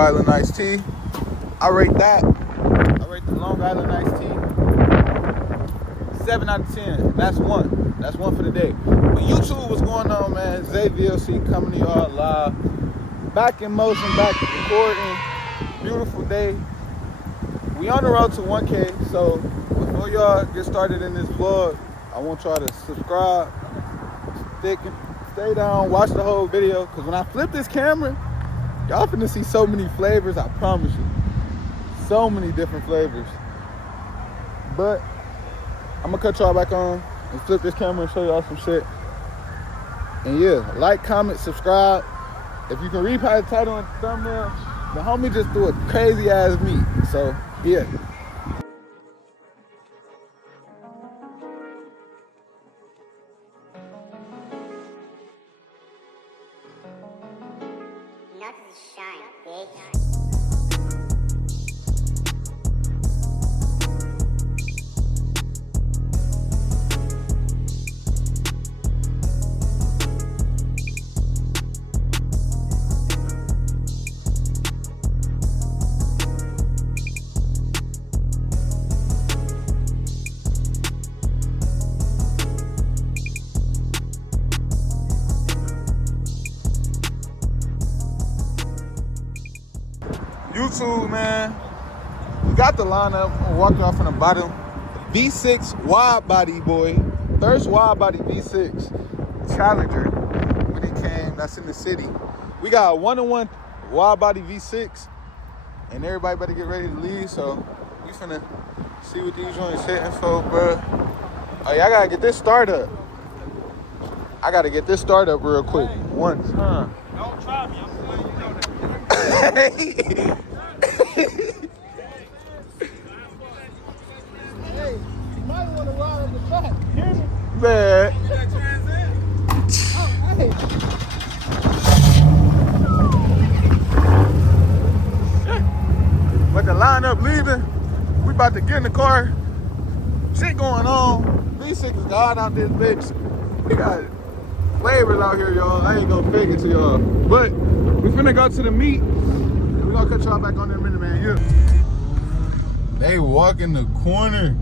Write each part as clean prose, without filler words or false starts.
Island iced tea. I rate the Long Island iced tea 7 out of 10. That's one. That's one for the day. But YouTube, what's going on, man? Zay VLC coming to y'all live. Back in motion, back recording. Beautiful day. We on the road to 1K. So before y'all get started in this vlog, I want y'all to subscribe, stay down, watch the whole video. Because when I flip this camera, y'all finna see so many flavors, I promise you. So many different flavors. But I'm gonna cut y'all back on and flip this camera and show y'all some shit. And yeah, like, comment, subscribe. If you can read by the title and thumbnail, the homie just threw a crazy ass meat. So yeah. Nothing's shine, bitch. YouTube, man, we got the lineup. I'm walking off from the bottom. V6 wide body, boy. First wide body V6 Challenger when it came. That's in the city. We got a 1-on-1 wide body V6, and everybody better get ready to leave. So we finna see what these joints hitting for, bro. Oh yeah, I gotta get this started up. I gotta get this started up real quick. One time. Don't try me. I'm letting you know that. Hey, You might want to ride on the back. Hear me? man. Oh, hey. But the lineup leaving, we about to get in the car. Shit going on. V6 is God out this bitch. We got flavors out here, y'all. I ain't gonna fake it to y'all. But we finna go to the meet. And we gonna cut y'all back on in a minute, man. Yeah. They walk in the corner.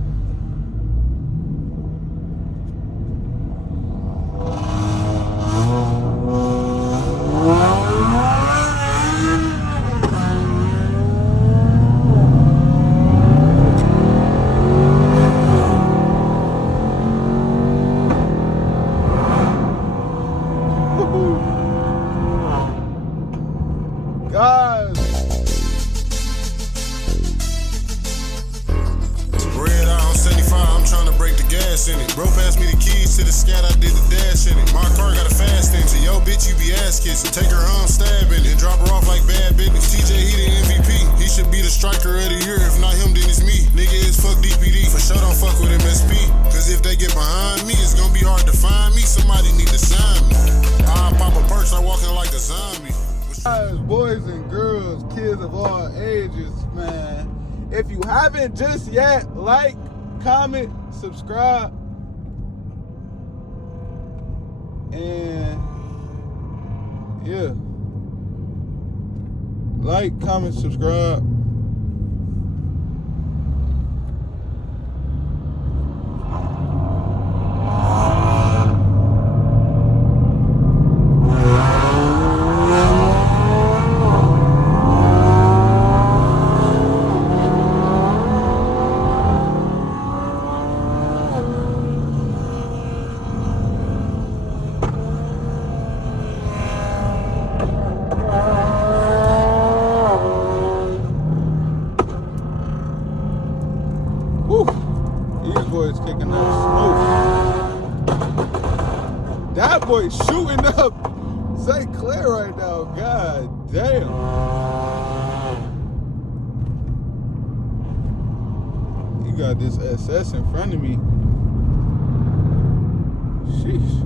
Guys. Red eye on 75, I'm trying to break the gas in it. Bro passed me the keys to the scat, I did the dash in it. My car got a fast engine, yo bitch, you be ass kissing. Take her home, stab in it, and drop her off like bad business. TJ, he the MVP, he should be the striker of the year. If not him, then it's me. Nigga, it's fuck DPD, for sure don't fuck with MSP. Cause if they get behind me, it's gonna be hard to find me. Somebody need to sign me. I pop a perch, I walking like a zombie. Guys, boys and girls, kids of all ages, man. If you haven't just yet, like, comment, subscribe, and yeah, like, comment, subscribe. Woo! These boys kicking up smoke. That boy shooting up St. Clair right now. God damn. You got this SS in front of me. Sheesh.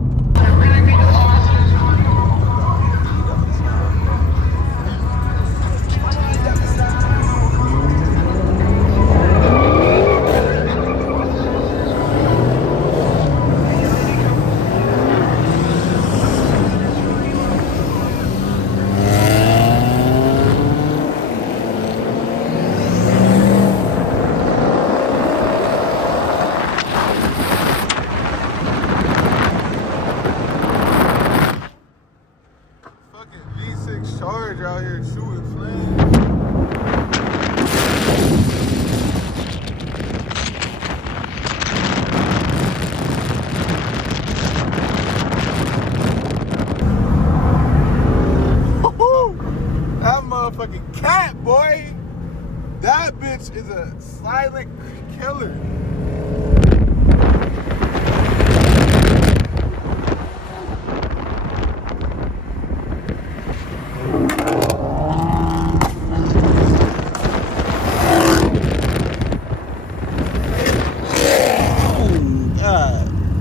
like killer.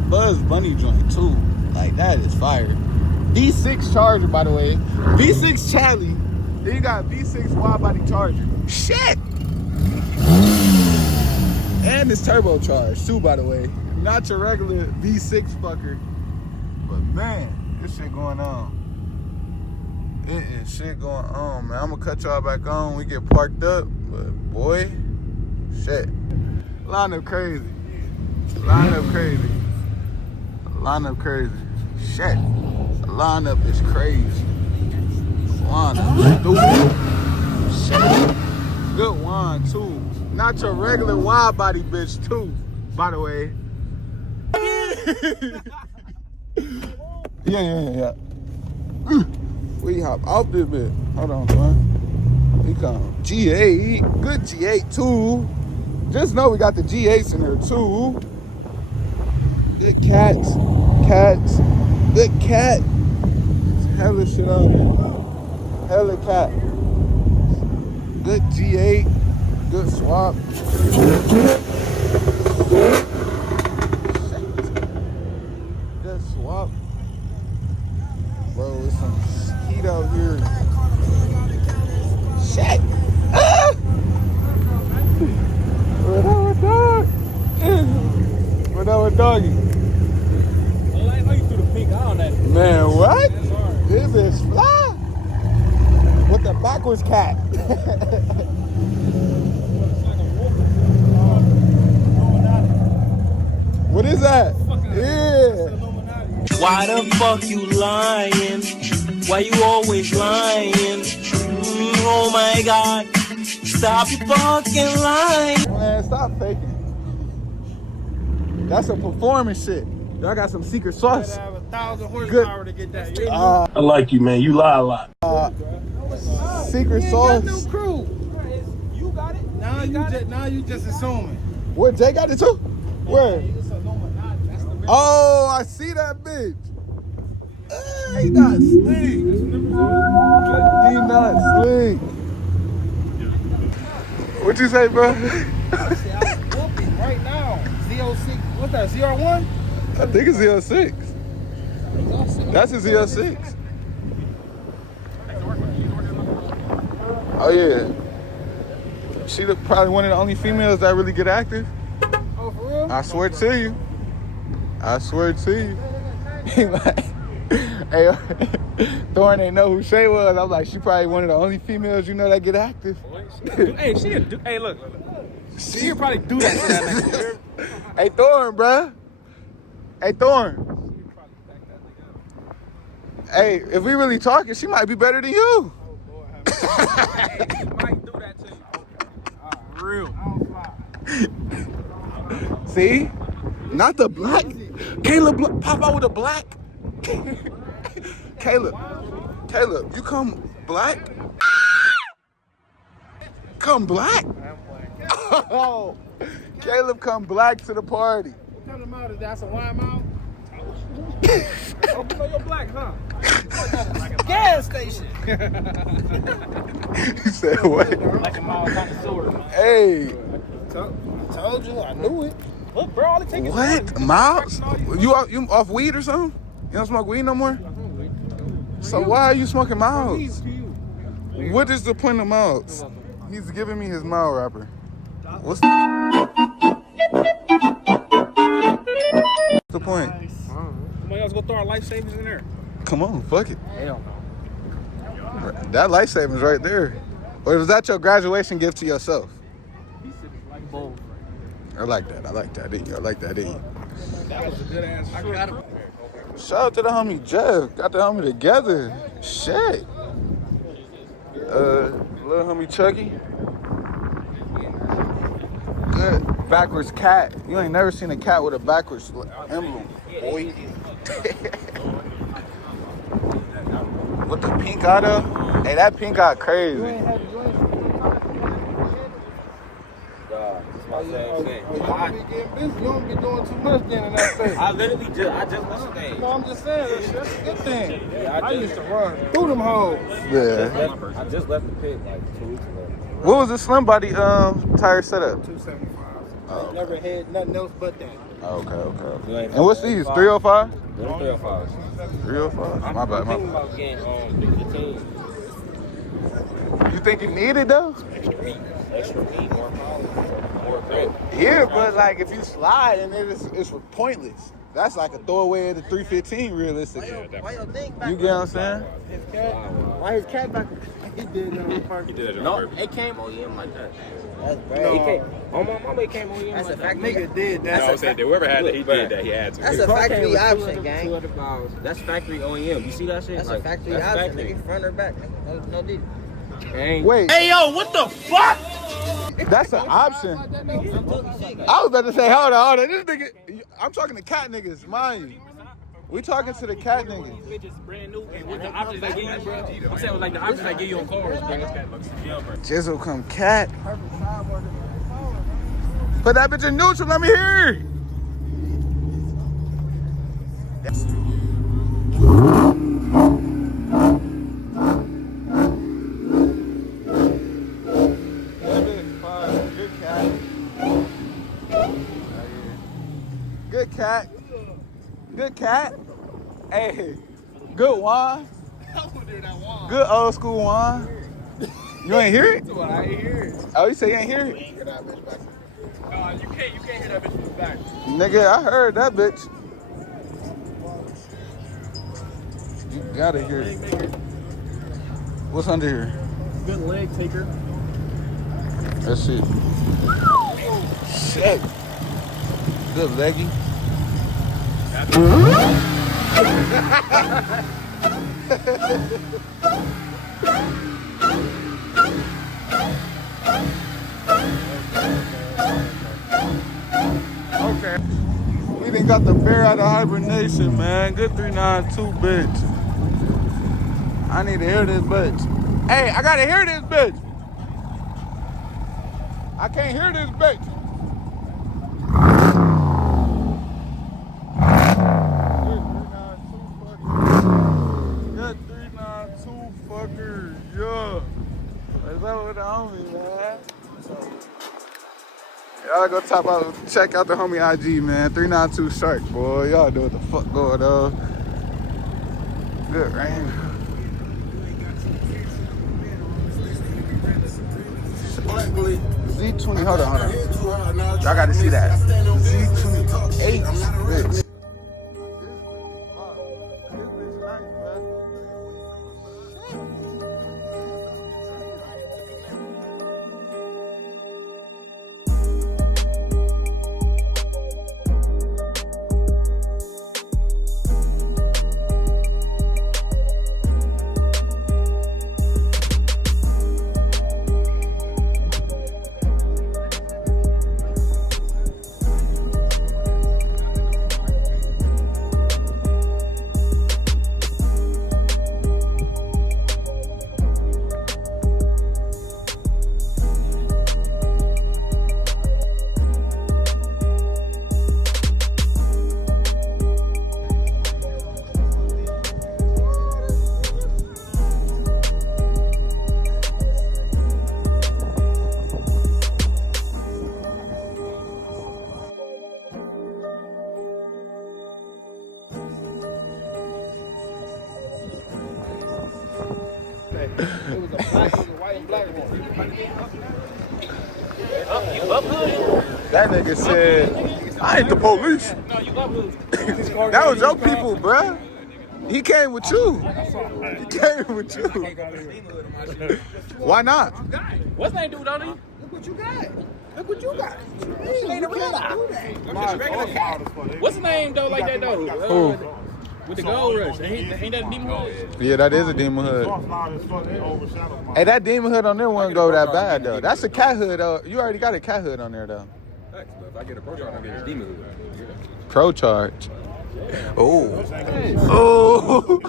Buzz Bunny joint too. Like that is fire. V6 Charger, by the way. V6 Charlie. Then you got V6 wide body Charger. Shit. And it's turbocharged too, by the way. Not your regular V6 fucker. But man, this shit going on. It is shit going on, man. I'm gonna cut y'all back on. We get parked up, but boy, shit. Line up crazy. Line up crazy. Line up crazy. Shit. The lineup is crazy. Line up stupid. Shit. Good one too. Not your regular wide body bitch too, by the way. Yeah. We hop out this bit. Hold on, son. He come. G8. Good G8 too. Just know we got the G8s in there too. Good cats. Good cat. Hella shit out here. Hella cat. Good G8. Good swap. Good swap. Bro, it's some heat out here. Shit. Ah! What up with doggy? Man, what? This is fly. With the backwards cat. What is that? Yeah. Why the fuck you lying? Why you always lying? Oh my God. Stop your fucking lying. Man, stop faking. That's a performance shit. Y'all got some secret sauce. I have 1,000 horsepower to get that. I like you, man. You lie a lot. Secret You sauce. ain't got no crew. You got it. Now you just assuming. Where Jay got it too? Where? Oh, I see that bitch. He not slick. He not slick. What you say, bro? Whooping right now. Z06. What's that? ZR1? I think it's Z06. That's a Z06. Oh yeah. She probably one of the only females that really get active. Oh, for real? I swear to you. I swear to you. He like, hey, Thorn ain't know who Shay was. I'm like, she probably one of the only females you know that get active. Hey, hey, look. She could probably do that to that nigga. Hey, Thorn, bruh. Hey, Thorn. Hey, if we really talking, she might be better than you. She might do that to you. Okay. Real. See? Not the black. Caleb, pop out with a black. Caleb, you come black? Come black? Oh, Caleb come black to the party. What kind of mouth is that? That's a wine mouth? Oh, you know you're black, huh? Gas station. He said what? Like a mile connoisseur. Hey, I told you. I knew it. Look, bro, all it takes is what? Miles? You off weed or something? You don't smoke weed no more? So why are you smoking Miles? What is the point of Miles? He's giving me his mile wrapper. What's the point? Somebody else go throw our life savings in there. Come on, fuck it. Hell no. That life savings right there. Or was that your graduation gift to yourself? Bold. I like that. I like that. I like that. That was a good ass shit. Shout out to the homie Jeff. Got the homie together. Shit. Little homie Chucky. Good. Backwards cat. You ain't never seen a cat with a backwards emblem, boy. With the pink eye though? Hey, that pink eye crazy. You don't be getting busy. You don't be doing too much then in that thing. I just left the stage. No, I'm just saying, that's a good thing. I used to run through them hoes. Yeah. I just left the pit like 2 weeks ago. What was the Slim Body tire setup? 275. Oh. Never had nothing else but that. Okay. And what's these? 305? 305. 305? My bad. Thinking about getting 315. You think you need it though? Extra meat, more power, more grip. Yeah, but like if you slide and it's pointless. That's like a throwaway at the 315 realistically. Why your thing back? You get what I'm saying? His cat? Why his cat back? He did it on purpose. No, it came OEM like that. That's bad. It came, on my mama, it came OEM That's like a that. fact. Nigga did that. No, I'm saying whoever had that, he did that. He had to. That's a factory option, gang. That's factory OEM. You see that shit? That's a Like, factory that's option. factory. Nigga, front or back. Nigga. No deal. Ain't- Wait, Hey yo, what the fuck? that's an option. I'm talking shit. I was about to say, hold on. This nigga, I'm talking to cat niggas, mind you. We talking to the cat niggas. Bitches brand new, and with the options they give you, bro. I'm saying like the options they give you on cars, bro. Jizzle come cat. Put that bitch in neutral, let me hear it. Good cat. Good cat. Good cat. Hey, good wine. Good old school wine. You ain't hear it? I ain't hear it. Oh, you say you ain't hear it? Get that bitch back. You can't hear that bitch from the back. Nigga, I heard that bitch. You gotta hear it. What's under here? Good leg taker. That's it. Shit. Good leggy. Okay. We done got the bear out of hibernation, man. Good 392, bitch. I need to hear this bitch. Hey, I gotta hear this bitch. I can't hear this bitch. Good 392 fucker, yeah. What's up with the homie, man? Y'all go check out the homie IG, man. 392 Shark, boy. Y'all know what the fuck going on. Good rain. Z20, hold on. Y'all gotta see that. Z28, bitch. It was a black, it was a white and black one. You uploaded? That nigga said, I ain't the police. No, you uploaded. That was your people, bruh. He came with you. He came with you. Why not? What's name dude, don't he? Look what you got. Look what you got. You ain't a real What's his name though, like that though? Who? With the gold rush. Ain't that Demon Hood? Yeah, that is a demon hood. Hey, that demon hood on there wouldn't go that bad, though. That's a cat hood, though. You already got a cat hood on there, though. If I get a pro charge, I'm getting a demon hood. Pro charge. Oh. Oh.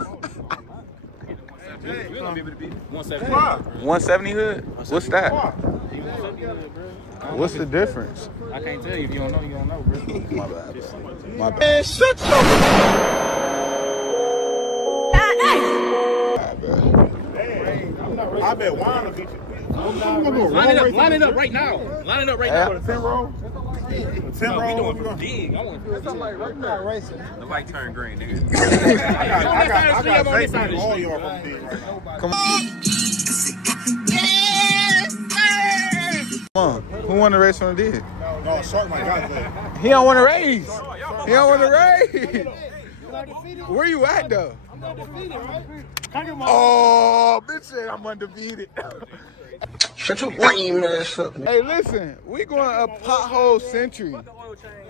You gonna be able to beat 170. 170 hood? What's that? What's the difference? I can't tell you. If you don't know, you don't know, bro. My bad. My bad. I bet Wine will beat you. Line it up right now. Line it up right now. 10 roll? 10 roll? We doing big. I want to. The light turned green, nigga. I got Zay all y'all from big right now. Come on. Who won the race from the dead? No, Shark might got Zay. He don't want to race. He don't want to race. Where you at though? I'm undefeated, right? Oh, bitch said I'm undefeated. Shut your lame ass up. Hey, listen, we going a pothole century.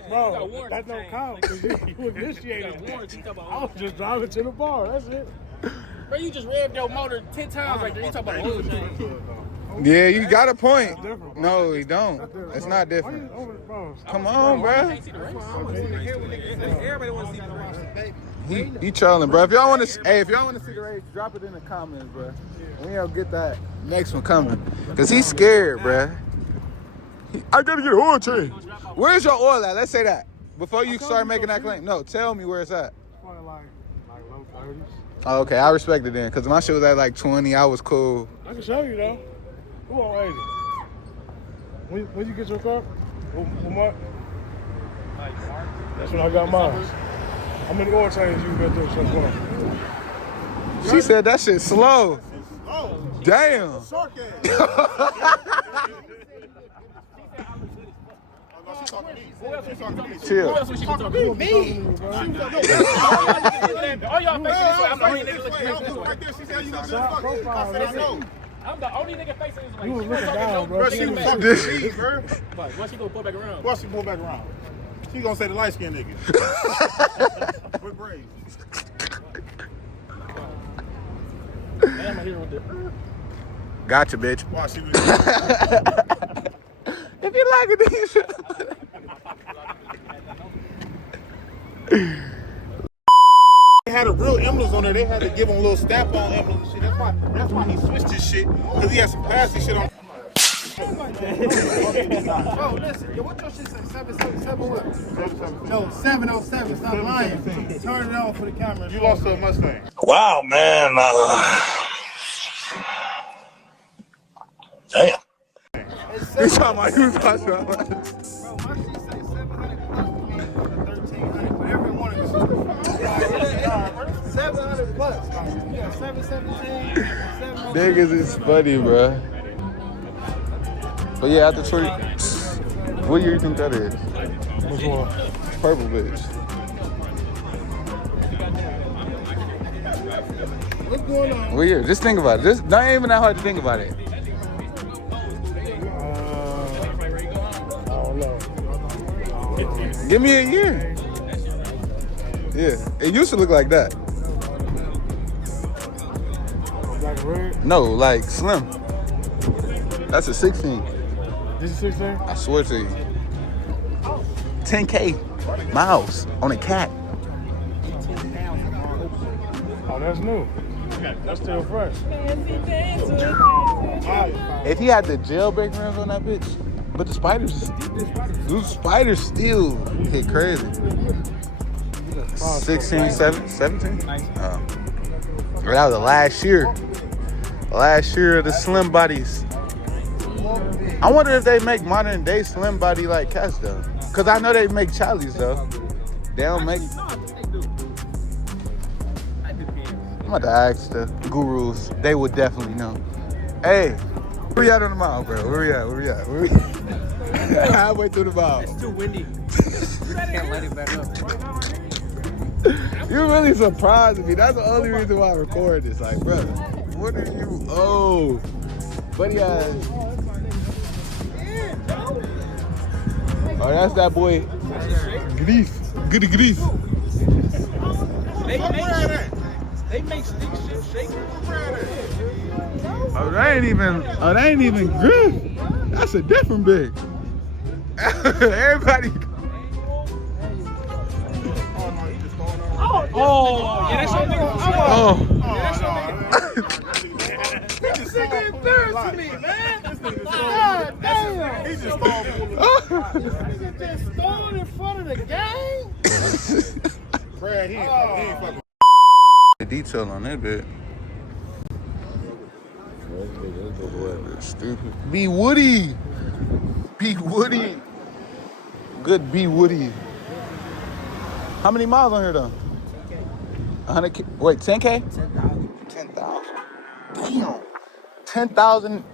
Bro, that don't count because you initiated it. I was just driving to the bar. That's it. Bro, you just revved your motor 10 times right there. You talking about oil change. Yeah, you got a point. No, he don't. It's not different. Come on, bro. Everybody wants to see the race. He trolling, bro. If y'all want to see the race, drop it in the comments, bro. We don't get that next one coming. Cause he's scared, bro. I gotta get an oil change. Where's your oil at? Let's say that. Before you start making that claim. No, tell me where it's at. Probably like low 30s. Oh, okay, I respect it then. Cause my shit was at like 20. I was cool. I can show you though. Who on 80? When you get your car? What month? That's when I got mine. How many oil changes you been through so far? She said that shit slow. Damn. Chill. Who else was she talking to? Me. All y'all facing this way. I'm the only nigga looking this way. I'm the only nigga facing this way. You was looking down, bro. She was talking to me, bro. What's she gonna pull back around? What's she pull back around? She gonna say the light skinned nigga. With braids. Damn, I hear with the. Gotcha, bitch. Why she was If you like it, then you should. They had a real emblems on there. They had to give him a little stamp on emblems and shit. That's why he switched his shit. Because he had some plastic shit on. Bro, listen, yo, what your shit say? 777 what? No, 707. Stop lying. Turn it on for the camera. You lost to a Mustang. Wow, man. Damn. He's talking about you talking about. Bro, my shit say 700, 1300, whatever you want to do. 700 plus. You got 717, 707. Niggas is funny, bro. But yeah, after 20, what year you think that is? Which one? Purple bitch. What's going on? What year? Just think about it. Just not even that hard to think about it. I don't know. Give me a year. Yeah, it used to look like that. Black red? No, like slim. That's a 16. This is 16? I swear to you. 10K miles on a cat. Oh, that's new. That's still fresh. If he had the jailbreak rims on that bitch, but the spiders, those spiders still hit crazy. 16, 17? Oh. That was the last year. Last year of the slim bodies. I wonder if they make modern day slim body like cats though. Cause I know they make Charlies though. They don't make. I'm about to ask the gurus. They would definitely know. Hey, where we at on the mile, bro? Where we at? Halfway through the mile. It's too windy. Can't light it back up. You really surprised me. That's the only reason why I record this. Like, bro, what are you? Oh, buddy ass. Oh, that's that boy. Grief. Goody grief. They make stick shit shake. Oh, that ain't even grief. That's a different big. Everybody. Oh, yeah, that's your nigga. Oh. Yeah, that's your nigga. This nigga embarrassing me, man. God damn! He just stalled for Nigga just stole in front of the game. Brad, he ain't fucking. The detail on that bit. Stupid. B Woody. B Woody. Good B Woody. How many miles on here though? 100K. Wait, 10K? 10,000. Damn. 10,000.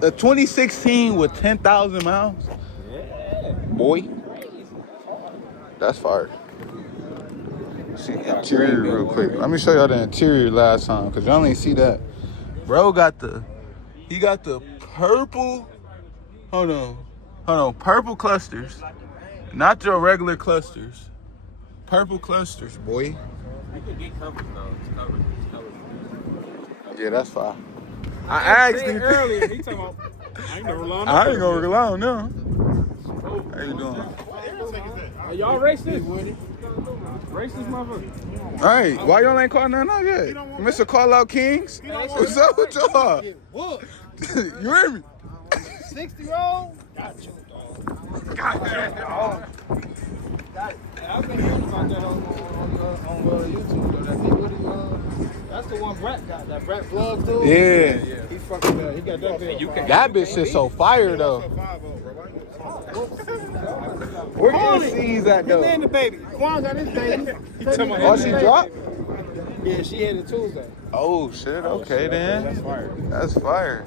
The 2016 with 10,000 miles. Yeah. Boy. That's fire. See the interior real quick. Let me show y'all the interior last time, cause y'all ain't see that. Bro got the, he got the purple. Hold on. Purple clusters, not your regular clusters. Purple clusters, boy. You can get covers though. It's covered. Yeah, that's fine. I asked him earlier. He talking about. I ain't never relying on. I ain't gonna rely on them. How you doing? Hey, y'all race this, Woody. Race this motherfucker. All right, why y'all ain't calling nothing out yet? Mr. Call Out Kings? What's up with y'all? You hear me? 60-year-old? Got you, dog. I've been hearing about that on YouTube, though. That Woody, that's the one Brett got. That Brett vlog dude. Yeah. He fucking he got that video. That bitch is so fire though. Where your C's at though? Him and the baby. Quan got his baby. Oh, she dropped? Yeah, she had it Tuesday. Oh shit, okay then. That's fire. That's fire.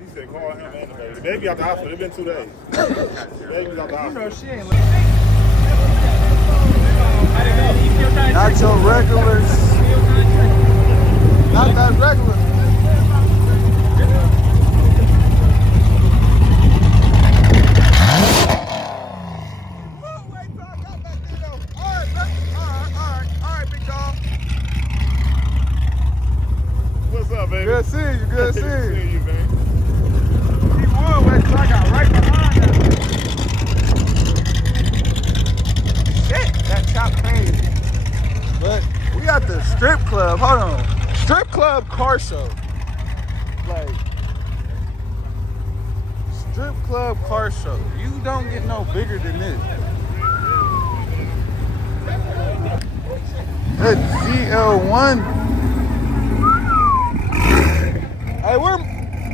He said, call him and the baby. The baby out the hospital. It's been 2 days. The baby's out the hospital. She ain't Not your regulars. Not that regular. What's up, baby? Good seeing you, good seeing you. Seeing you, man. Keep on, wait till I got right behind that. Shit, that chop crazy. But we at the strip club. Hold on. Strip club car show. Like, strip club car show. You don't get no bigger than this. The GL1.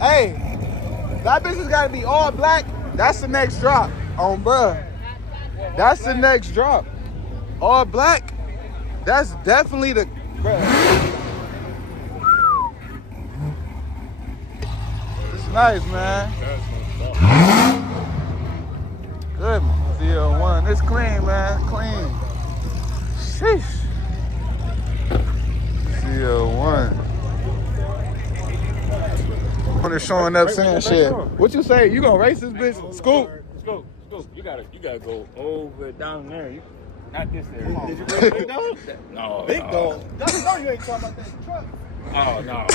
Hey, that bitch has gotta be all black. That's the next drop on bruh. That's the next drop. All black. That's definitely the bruh. It's nice, man. Good GL1. It's clean, man. Clean. Sheesh. GL1. When they're showing up saying shit. What you say? You gonna race this bitch? Scoop. Scoop. You gotta go over down there. Not this area. Did you bring Big Dog? No. Big Dog? That's no, you ain't talking about that truck. Oh no.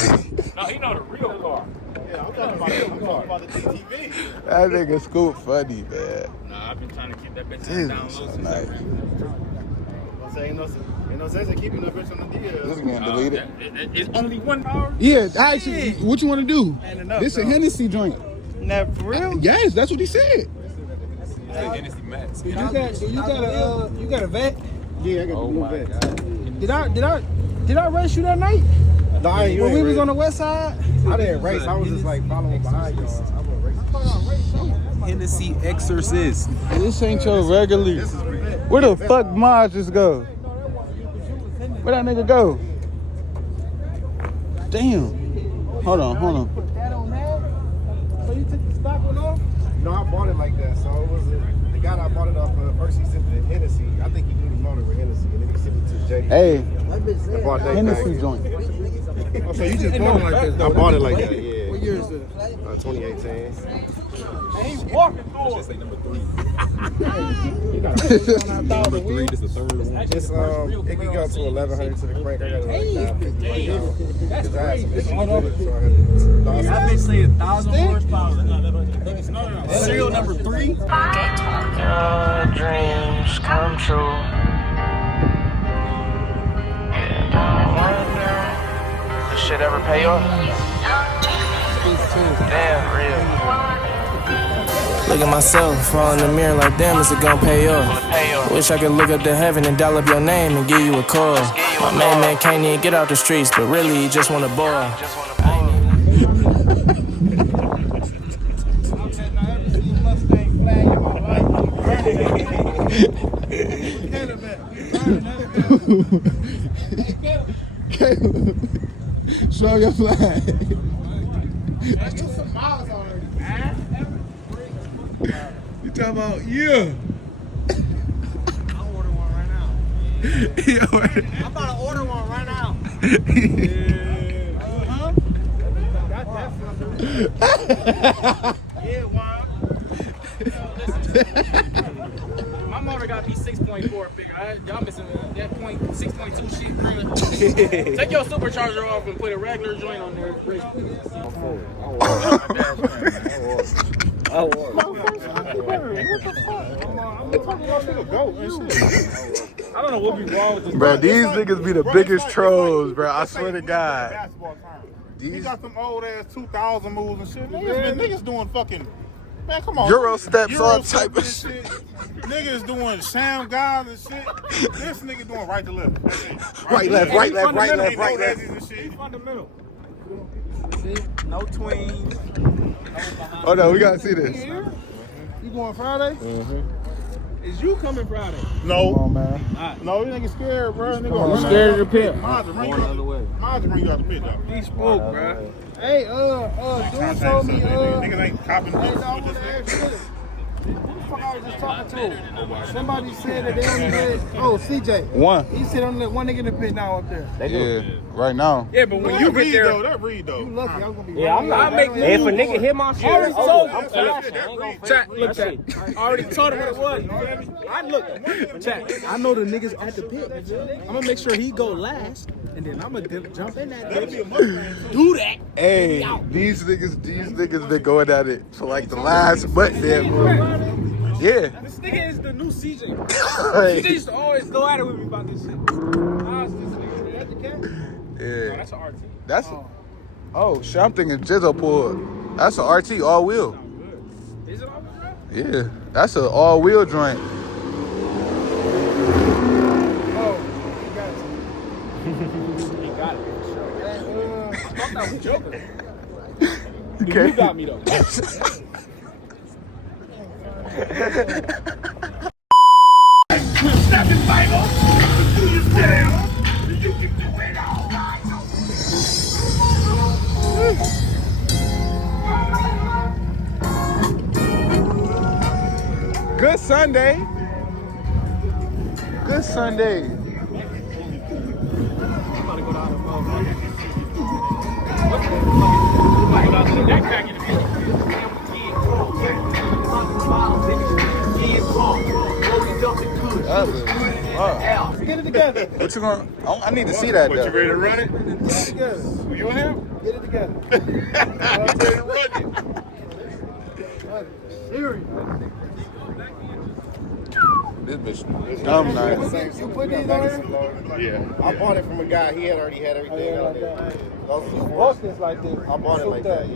No, he know the real car. Yeah, I'm talking about the TTV. That nigga Scoop funny, man. Nah, I've been trying to keep that bitch This down is low so since nice. Ain't no sense in keeping that bitch on the This DL. man deleted. It's only 1 hour. Yeah, actually, what you want to do? Ain't enough, This a though. Hennessy joint. Never for real? Yes, that's what he said. Hennessy Max. You got a vet? Yeah, I got a blue vet. Did I race you that night? Nah, When we was on the west side? I didn't race. I was just like following behind y'all. I wasn't racing. Hennessy Exorcist. This ain't your regular. Where the fuck Maj just go? Where that nigga go? Damn. Hold on. Put that on there? So you took the stock one off? No, I bought it like that. So it was the guy that I bought it off of. First he sent it to Hennessy. I think he knew the motor with Hennessy, and then he sent it to JD. Hey, I bought that Hennessy thing. joint. Oh, so you just bought it like that? I bought it like that. Yeah. What year is it? 2018. He's walking through it. Number 3. Number 3. This is the 3rd one. It's it can go to 1100 to the crank. I got it like 950 now. That's I had some crazy. issues with it, so I had to. That bitch say 1,000 horsepower. No. Serial number 3. Your dreams come true. And I wonder, this shit ever pay off? Damn, real. Look at myself, fall in the mirror like, damn, is it gonna pay off? Wish I could look up to heaven and dial up your name and give you a call. My main man can't even get out the streets, but really he just wanna ball. Show your flag. You talking about yeah? I'll order one right now. I'm about to order one right now. Yeah, Juan. My motor got to be 6.4 bigger. Y'all missing that 6.2 shit, bro. Take your supercharger off and put a regular joint on there. I don't know what be wrong with this. Bro, these niggas be the biggest trolls, bro. I swear to God. He got some old ass 2000 moves and shit. Niggas doing fucking. Man, come on. Euro steps, all type of shit. Niggas doing sham guys and shit. This nigga doing right to left. Right, left. He's fundamental. No tween. Oh no, we gotta see this. You going Friday? Is you coming Friday? No. Come on, man. No, you nigga scared, bro. Nigga, I'm scared of the pit. Mine's bring you out the pit, though. He spoke, bro. Hey, dude told me, Niggas ain't copping hey, this. no, I want to ask you this. Who the fuck I was just talking to? Somebody said that they only let, CJ. One. He said only let one nigga in the pit now up there. Yeah, right now. Yeah, but when you get there, that read though. You lucky, I was gonna be yeah, I'm not making. If a nigga hit my shit, already told you. I'm flashing. Chat, look, chat. I already told him what it was. I look, chat. I know the niggas at the pit. I'm gonna make sure he go last, and then I'm gonna jump in that bitch. Do that. Hey, these niggas been going at it for like the last butt damn. Yeah. This nigga is the new CJ. CJ used to always go at it with me about this shit. How's this nigga? That's the cat? Yeah. That's an RT. That's oh shit. I'm thinking Jizzo pulled. That's an RT all wheel. Is it all wheel? Yeah, that's an all wheel joint. He got it. I thought that was joking. Okay. You got me though. Good Sunday. Good Sunday. Get it together. What you gonna? I need to see that What, you though. ready to run it? Get it together. You and him? Get it together. I'm ready to run it. Serious. This bitch dumb nice. You put these on there? Yeah. I bought it from a guy. He had already had everything on there. You bought this like this. I bought it like that.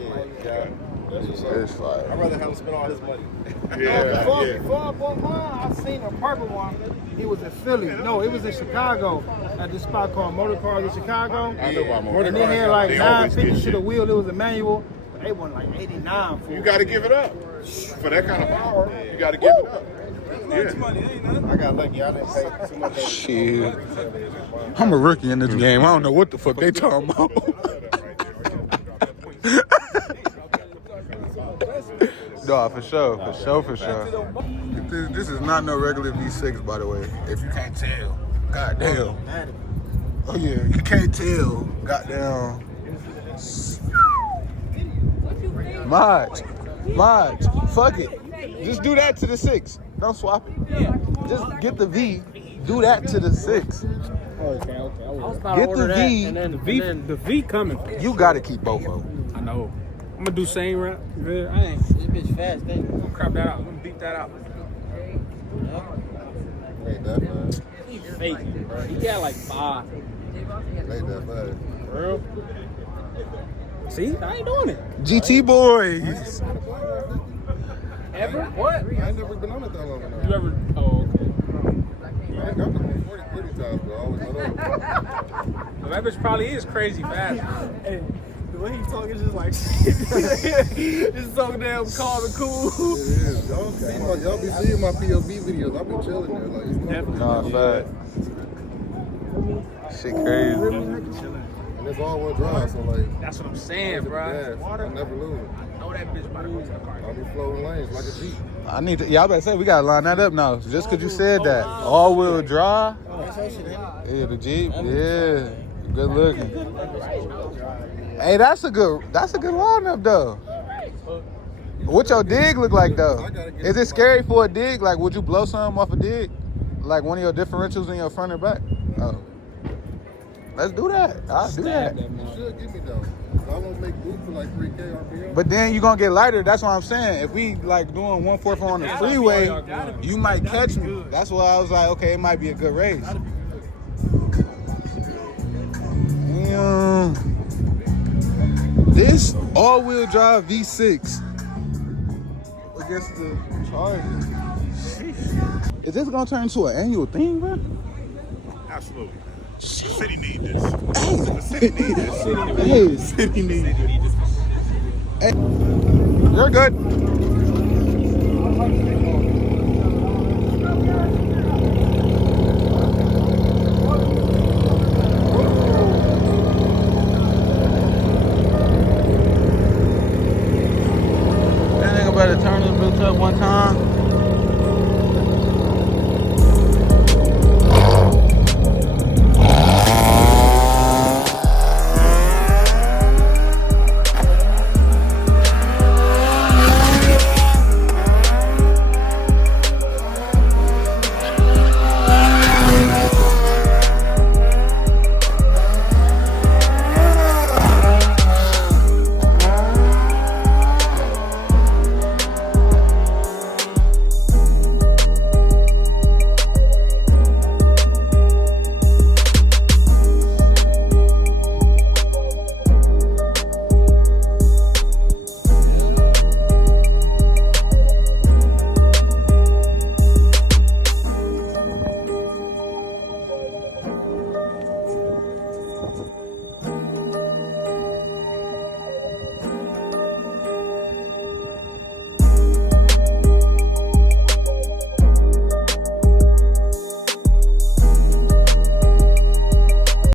Yeah. It's fire. I'd rather have him spend all his money. Before I bought mine, I seen a purple one. He was in Philly. No, it was in Chicago at this spot called Motor Cars in Chicago. I know about Motor And they Cars. had like They always get 950 to the shit. wheel. It was a manual. But they won like 89 for You it. got to give it up. For that kind of power, you got to give it up. Yeah. I got lucky. I didn't pay too much. Shit. I'm a rookie in this game. I don't know what the fuck they talking about. No, for sure. This is not no regular V6, by the way. If you can't tell. Goddamn. Oh yeah, you can't tell. Goddamn. Marge. Fuck it. Just do that to the 6. Don't swap it. Just get the V. Do that to the 6. Okay. I was about Get to order the that, V. and then the V coming. You gotta keep both of them. I know. I'm gonna do same rap. I ain't. This bitch fast, ain't it? I'm gonna crop that out. I'm gonna beat that out. Ain't that fast. Fake. He got like 5. Ain't that fast. For real? See, I ain't doing it. GT boys. Ever? What? I ain't never been on it that long enough. You ever? Oh, okay. I ain't got the 40 30 times, but I always know that. Well, that bitch probably is crazy fast. Hey, the way he talking is just like, it's so damn calm and cool. It is. Y'all be seeing my POV videos. I be chilling there. Like, it's Nah, fact. Shit crazy. and it's all one drive, so like, That's what I'm saying, bro. gas, I never lose. I know that bitch about to go to the car. I be floating lanes like a Jeep. I need to. Yeah, I better say we gotta line that up now. Just cause you said that, all-wheel drive. Yeah, the Jeep. Yeah, good looking. Hey, that's a good lineup though. What your dig look like though? Is it scary for a dig? Like, would you blow something off a dig? Like one of your differentials in your front and back? Oh, let's do that. I'll do that. You should give me though. I won't make boots for like 3K RPM. But then you gonna get lighter. That's what I'm saying. If we like doing 144 on the freeway, you might catch me. That's why I was like, okay, it might be a good race. Damn. This all-wheel drive V6 against the Charger. Is this gonna turn into an annual thing, bro? Absolutely. The city need this. Hey, The city need this. hey, The city need this. hey. You're good.